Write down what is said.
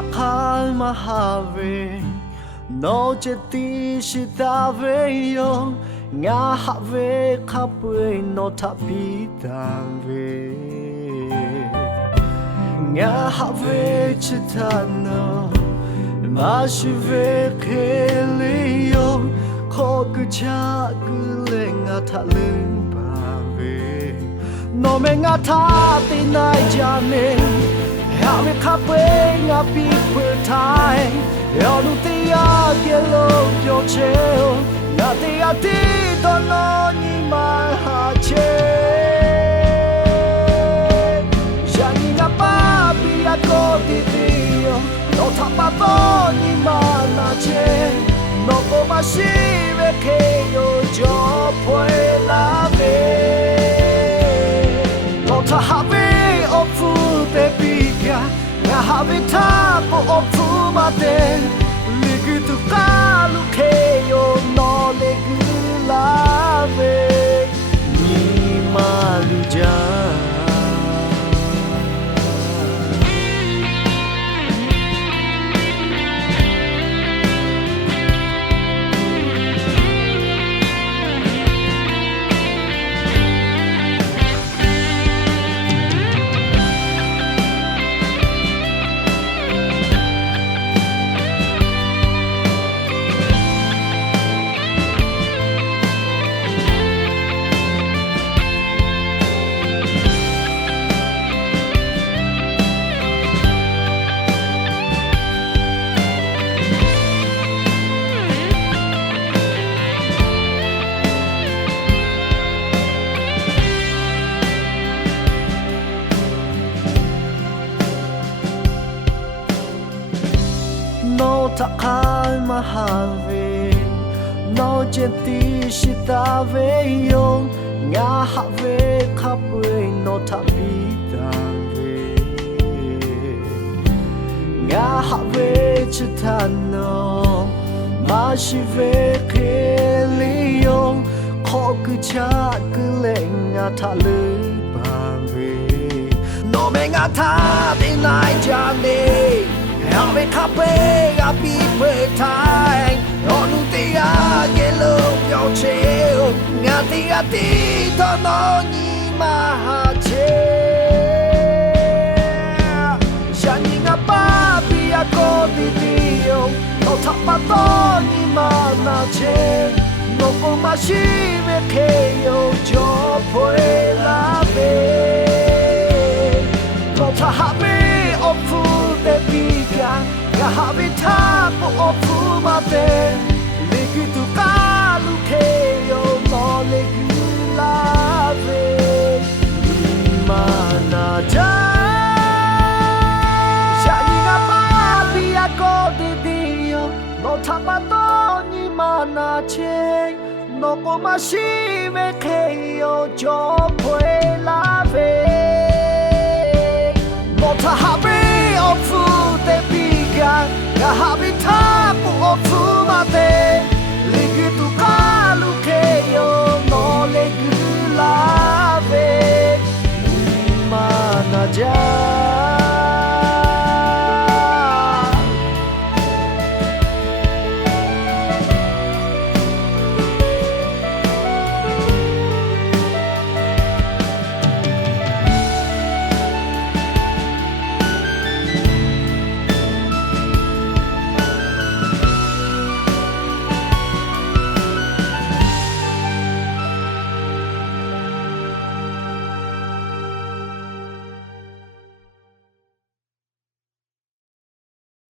takal mahave no jeti shitave nga have kapwe no tapitave nga have chitano mashive kelio kokucha kulenga talumpave no menga tati nai jane have kapwe nga people time yonu tia gelo yo cheo nga tia ti dono ni ma ha che shani nga papi a ko ti dio no tapato ni ma na che no koma shive ke yo jo pue la ve no ta have of food te pika nga have tapo of food mate ligu tu kalu ke yo no ligu la ve ni malu ja no takal mahave no jeti shitave yo nga have kapwe no tapitave nga have chitano mashive kelio kokucha kulenga talupave no menga tati nai jane have kape a people time onu tia gelo yo cheo nga tia ti dono ni ma ha che shani nga papi a ko ti dio no tapato ni ma na che no koma shive ke yo jo pue la ve no ta have of food te pika nga have tapo of food mate ligu tu kalu ke yo no ligu la ve mana ja shani nga papi a ko ti dio no tapato ni mana che no koma shive ke yo jo pue la ve no ta have of food te pika nga have tapo of food mate ligu tu kalu ke yo no ligu la ve mana ja